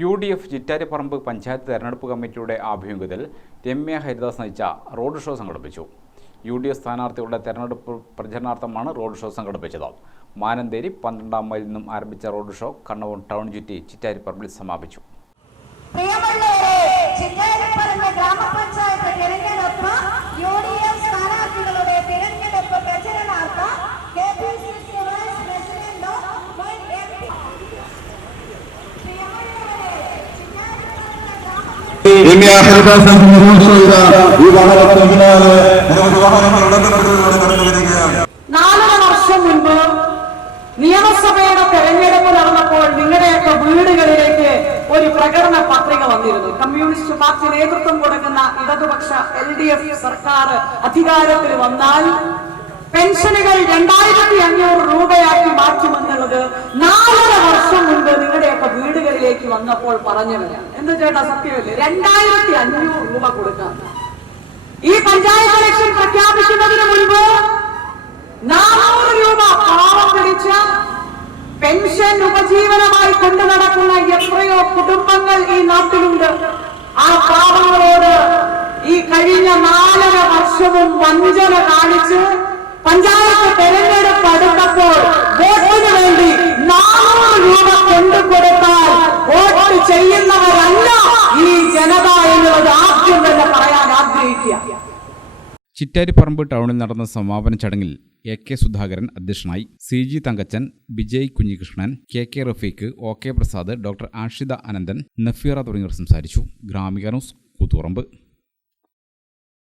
U D F Chittariparamba panchayat തെരഞ്ഞെടുപ്പ് കമ്മിറ്റിയുടെ ആഭിമുഖ്യത്തിൽ രമ്യ ഹരിദാസ് നയിച്ച റോഡ് ഷോ സംഘടിപ്പിച്ചു. യു ഡി എഫ് സ്ഥാനാർത്ഥികളുടെ തെരഞ്ഞെടുപ്പ് പ്രചരണാർത്ഥമാണ് റോഡ് ഷോ സംഘടിപ്പിച്ചത്. മാനന്തേരി പന്ത്രണ്ടാം മൈലിൽ നിന്നും ആരംഭിച്ച റോഡ് ഷോ കണ്ണൂർ ടൗൺ ചുറ്റി ചിറ്റാരിപ്പറമ്പിൽ സമാപിച്ചു പ്രിയമുള്ളവരെ ചിറ്റാരിപ്പറമ്പ് ഗ്രാമപഞ്ചായത്ത് തിരഞ്ഞെടുപ്പ് യു ഡി എഫ് സ്ഥാനാർത്ഥികളുടെ തിരഞ്ഞെടുപ്പ് പ്രചരണാർത്ഥം K P C C vice പ്രസിഡന്റോ മുൻ എം പി പ്രിയമുള്ളവരെ ചിറ്റാരിപ്പറമ്പ് ഗ്രാമപഞ്ചായത്ത് രമ്യ ഹരിദാസൻ ചെയ്ത ഈ വാഹനത്തിന് പിന്നാലെ നിരവധി വാഹനങ്ങൾ ഉടനെടുക്കുന്നതോടെ കടന്നു വരികയാണ് നാലര വർഷം മുൻപ് നിയമസഭയുടെ തെരഞ്ഞെടുപ്പ് നടന്നപ്പോൾ നിങ്ങളുടെയൊക്കെ വീടുകളിലേക്ക് ഒരു പ്രകടന പത്രിക വന്നിരുന്നു. കമ്മ്യൂണിസ്റ്റ് പാർട്ടി നേതൃത്വം കൊടുക്കുന്ന ഇടതുപക്ഷ എൽ ഡി എഫ് സർക്കാർ അധികാരത്തിൽ വന്നാൽ പെൻഷനുകൾ രണ്ടായിരത്തി അഞ്ഞൂറ് വീടുകളിലേക്ക് വന്നപ്പോൾ പറഞ്ഞവരാണ് എന്ത് ചേട്ടാ സത്യമല്ലേ? രണ്ടായിരത്തി അഞ്ഞൂറ് രൂപ കൊടുക്കാം. ഈ പഞ്ചായത്ത് ഇലക്ഷൻ പ്രഖ്യാപിക്കുന്നതിന് മുൻപ് നാനൂറ് രൂപ പാവം പിടിച്ച പെൻഷൻ ഉപജീവനമായി കൊണ്ടു നടക്കുന്ന എത്രയോ കുടുംബങ്ങൾ ഈ നാട്ടിലുണ്ട്. ആ പാവങ്ങളോട് ഈ കഴിഞ്ഞ നാലര വർഷവും വഞ്ചന കാണിച്ച് ചിറ്റാരിപ്പറമ്പ് ടൗണിൽ നടന്ന സമാപന ചടങ്ങിൽ എ കെ സുധാകരൻ അധ്യക്ഷനായി C G Thankachan Vijay Kunhikrishnan K K Rafeeq O K Prasad doctor Ashitha Ananthan Nafeera തുടങ്ങിയവർ സംസാരിച്ചു. ഗ്രാമിക ന്യൂസ് കൂത്തുപറമ്പ്.